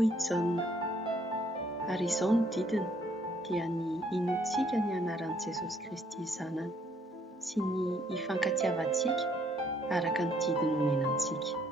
Louis ary izao ny didiny dia ny inontsika ny anaran'i Jesosy Kristy zanany sy ny ifankatiavantsika araka ny didiny nomenantsika.